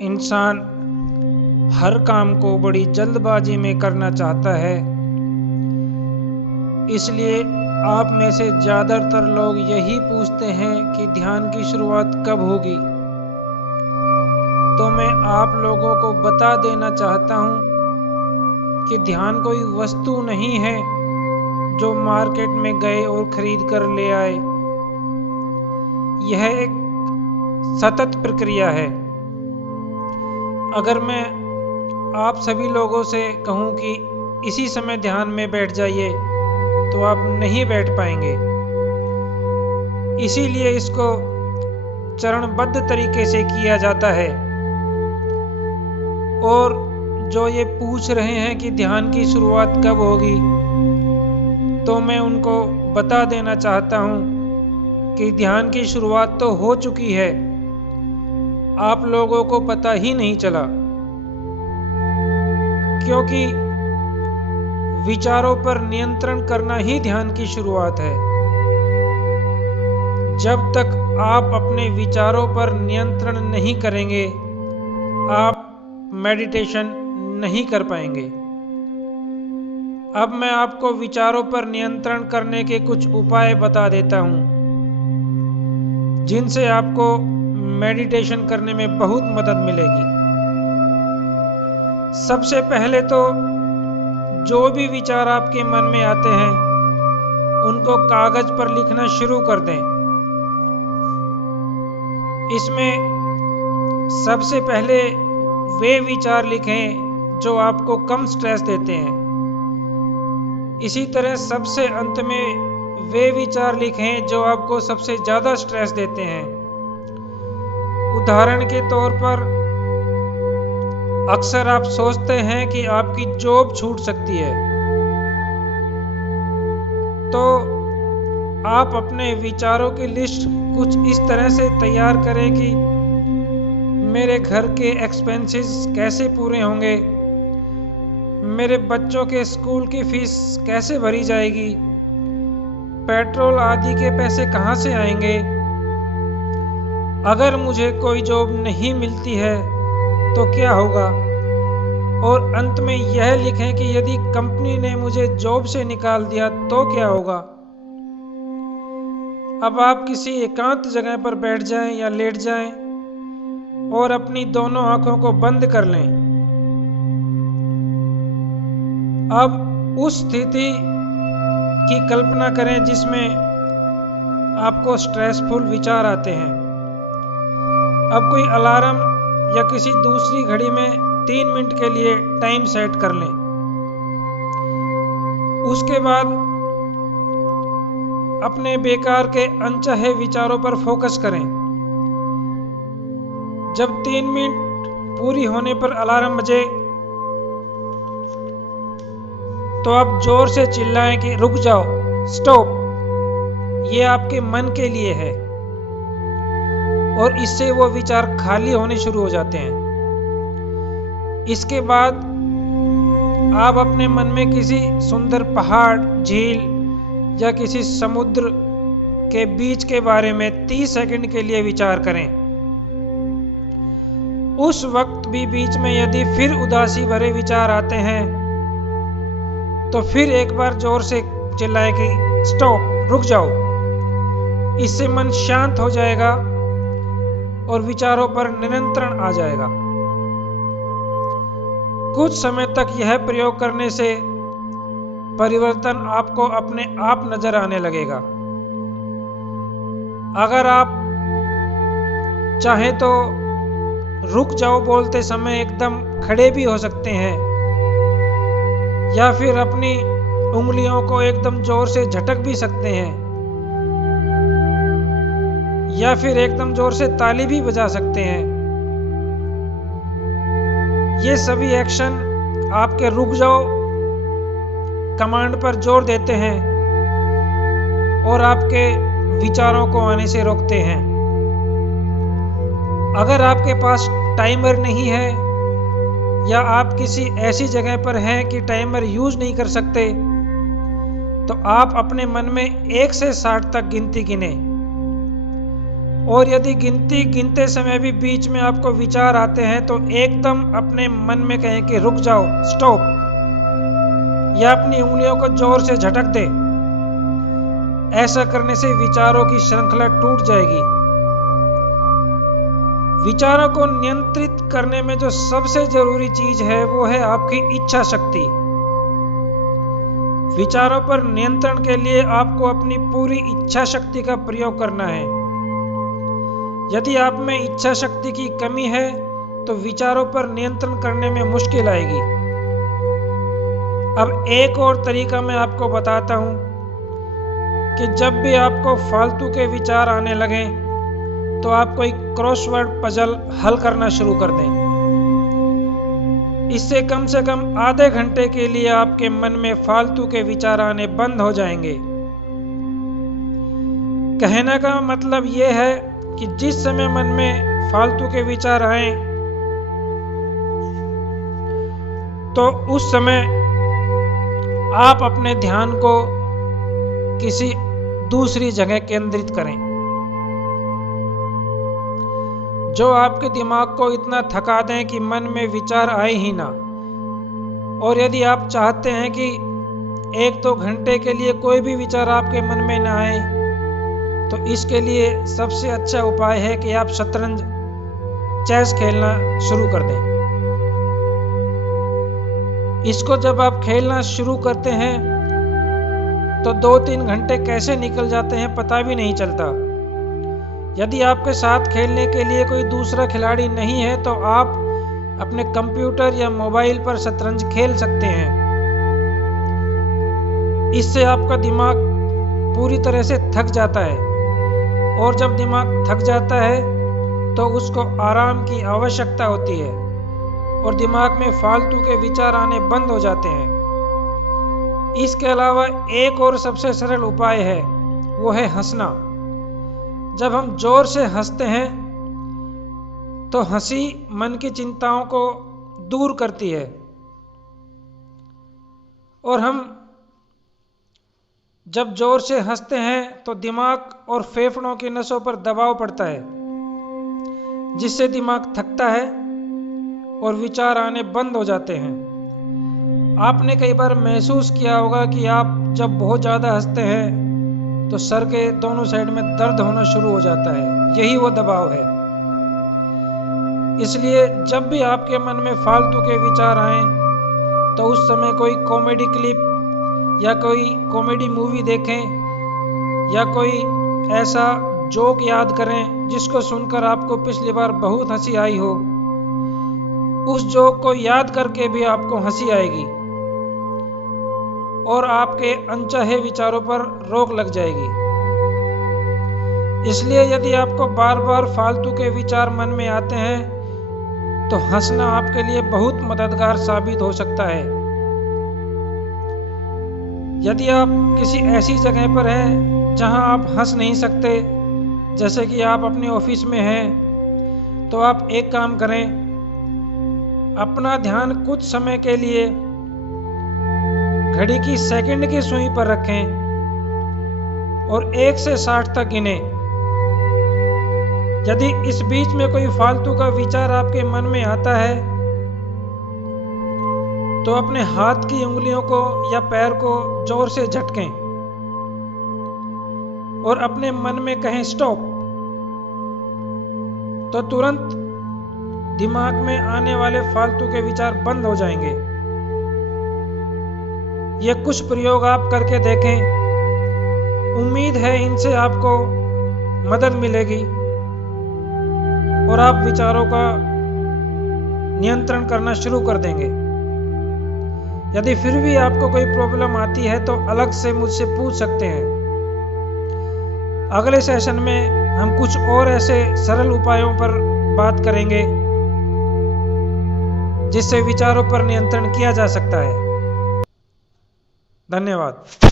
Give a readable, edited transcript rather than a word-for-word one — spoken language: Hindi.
इंसान हर काम को बड़ी जल्दबाजी में करना चाहता है, इसलिए आप में से ज़्यादातर लोग यही पूछते हैं कि ध्यान की शुरुआत कब होगी। तो मैं आप लोगों को बता देना चाहता हूँ कि ध्यान कोई वस्तु नहीं है जो मार्केट में गए और खरीद कर ले आए। यह एक सतत प्रक्रिया है। अगर मैं आप सभी लोगों से कहूं कि इसी समय ध्यान में बैठ जाइए तो आप नहीं बैठ पाएंगे। इसीलिए इसको चरणबद्ध तरीके से किया जाता है। और जो ये पूछ रहे हैं कि ध्यान की शुरुआत कब होगी, तो मैं उनको बता देना चाहता हूं कि ध्यान की शुरुआत तो हो चुकी है, आप लोगों को पता ही नहीं चला। क्योंकि विचारों पर नियंत्रण करना ही ध्यान की शुरुआत है। जब तक आप अपने विचारों पर नियंत्रण नहीं करेंगे, आप मेडिटेशन नहीं कर पाएंगे। अब मैं आपको विचारों पर नियंत्रण करने के कुछ उपाय बता देता हूं, जिनसे आपको मेडिटेशन करने में बहुत मदद मिलेगी। सबसे पहले तो जो भी विचार आपके मन में आते हैं, उनको कागज पर लिखना शुरू कर दें। इसमें सबसे पहले वे विचार लिखें जो आपको कम स्ट्रेस देते हैं। इसी तरह सबसे अंत में वे विचार लिखें जो आपको सबसे ज़्यादा स्ट्रेस देते हैं। उदाहरण के तौर पर, अक्सर आप सोचते हैं कि आपकी जॉब छूट सकती है, तो आप अपने विचारों की लिस्ट कुछ इस तरह से तैयार करें कि मेरे घर के एक्सपेंसेस कैसे पूरे होंगे, मेरे बच्चों के स्कूल की फीस कैसे भरी जाएगी, पेट्रोल आदि के पैसे कहाँ से आएंगे, अगर मुझे कोई जॉब नहीं मिलती है तो क्या होगा, और अंत में यह लिखें कि यदि कंपनी ने मुझे जॉब से निकाल दिया तो क्या होगा। अब आप किसी एकांत जगह पर बैठ जाएं या लेट जाएं और अपनी दोनों आंखों को बंद कर लें। अब उस स्थिति की कल्पना करें जिसमें आपको स्ट्रेसफुल विचार आते हैं। अब कोई अलार्म या किसी दूसरी घड़ी में 3 मिनट के लिए टाइम सेट कर लें। उसके बाद अपने बेकार के अनचाहे विचारों पर फोकस करें। जब 3 मिनट पूरी होने पर अलार्म बजे तो आप जोर से चिल्लाएं कि रुक जाओ, स्टॉप। ये आपके मन के लिए है और इससे वो विचार खाली होने शुरू हो जाते हैं। इसके बाद आप अपने मन में किसी सुंदर पहाड़, झील या किसी समुद्र के बीच के बारे में 30 सेकंड के लिए विचार करें। उस वक्त भी बीच में यदि फिर उदासी भरे विचार आते हैं तो फिर एक बार जोर से चिल्लाएं कि स्टॉप, रुक जाओ। इससे मन शांत हो जाएगा और विचारों पर नियंत्रण आ जाएगा। कुछ समय तक यह प्रयोग करने से परिवर्तन आपको अपने आप नजर आने लगेगा। अगर आप चाहें तो रुक जाओ बोलते समय एकदम खड़े भी हो सकते हैं, या फिर अपनी उंगलियों को एकदम जोर से झटक भी सकते हैं, या फिर एकदम जोर से ताली भी बजा सकते हैं। ये सभी एक्शन आपके रुक जाओ कमांड पर जोर देते हैं और आपके विचारों को आने से रोकते हैं। अगर आपके पास टाइमर नहीं है या आप किसी ऐसी जगह पर हैं कि टाइमर यूज नहीं कर सकते, तो आप अपने मन में 1 से 60 तक गिनती गिने और यदि गिनती गिनते समय भी बीच में आपको विचार आते हैं तो एकदम अपने मन में कहें कि रुक जाओ, स्टॉप, या अपनी उंगलियों को जोर से झटक दे। ऐसा करने से विचारों की श्रृंखला टूट जाएगी। विचारों को नियंत्रित करने में जो सबसे जरूरी चीज है वो है आपकी इच्छा शक्ति। विचारों पर नियंत्रण के लिए आपको अपनी पूरी इच्छा शक्ति का प्रयोग करना है। यदि आप में इच्छा शक्ति की कमी है तो विचारों पर नियंत्रण करने में मुश्किल आएगी। अब एक और तरीका मैं आपको बताता हूं कि जब भी आपको फालतू के विचार आने लगें तो आप कोई क्रॉसवर्ड पजल हल करना शुरू कर दें। इससे कम से कम आधे घंटे के लिए आपके मन में फालतू के विचार आने बंद हो जाएंगे। कहने का मतलब यह है कि जिस समय मन में फालतू के विचार आए तो उस समय आप अपने ध्यान को किसी दूसरी जगह केंद्रित करें जो आपके दिमाग को इतना थका दें कि मन में विचार आए ही ना। और यदि आप चाहते हैं कि 1-2 घंटे के लिए कोई भी विचार आपके मन में ना आए तो इसके लिए सबसे अच्छा उपाय है कि आप शतरंज, चेस खेलना शुरू कर दें। इसको जब आप खेलना शुरू करते हैं तो 2-3 घंटे कैसे निकल जाते हैं पता भी नहीं चलता। यदि आपके साथ खेलने के लिए कोई दूसरा खिलाड़ी नहीं है तो आप अपने कंप्यूटर या मोबाइल पर शतरंज खेल सकते हैं। इससे आपका दिमाग पूरी तरह से थक जाता है और जब दिमाग थक जाता है तो उसको आराम की आवश्यकता होती है और दिमाग में फालतू के विचार आने बंद हो जाते हैं। इसके अलावा एक और सबसे सरल उपाय है, वो है हंसना। जब हम जोर से हंसते हैं तो हंसी मन की चिंताओं को दूर करती है और हम जब जोर से हंसते हैं तो दिमाग और फेफड़ों की नसों पर दबाव पड़ता है जिससे दिमाग थकता है और विचार आने बंद हो जाते हैं। आपने कई बार महसूस किया होगा कि आप जब बहुत ज़्यादा हंसते हैं तो सर के दोनों साइड में दर्द होना शुरू हो जाता है। यही वो दबाव है। इसलिए जब भी आपके मन में फालतू के विचार आए तो उस समय कोई कॉमेडी क्लिप या कोई कॉमेडी मूवी देखें या कोई ऐसा जोक याद करें जिसको सुनकर आपको पिछली बार बहुत हंसी आई हो। उस जोक को याद करके भी आपको हंसी आएगी और आपके अनचाहे विचारों पर रोक लग जाएगी। इसलिए यदि आपको बार बार फालतू के विचार मन में आते हैं तो हंसना आपके लिए बहुत मददगार साबित हो सकता है। यदि आप किसी ऐसी जगह पर हैं जहां आप हंस नहीं सकते, जैसे कि आप अपने ऑफिस में हैं, तो आप एक काम करें, अपना ध्यान कुछ समय के लिए घड़ी की सेकंड की सुई पर रखें और 1 से 60 तक गिनें। यदि इस बीच में कोई फालतू का विचार आपके मन में आता है तो अपने हाथ की उंगलियों को या पैर को जोर से झटकें और अपने मन में कहें स्टॉप, तो तुरंत दिमाग में आने वाले फालतू के विचार बंद हो जाएंगे। ये कुछ प्रयोग आप करके देखें, उम्मीद है इनसे आपको मदद मिलेगी और आप विचारों का नियंत्रण करना शुरू कर देंगे। यदि फिर भी आपको कोई प्रॉब्लम आती है तो अलग से मुझसे पूछ सकते हैं। अगले सेशन में हम कुछ और ऐसे सरल उपायों पर बात करेंगे जिससे विचारों पर नियंत्रण किया जा सकता है। धन्यवाद।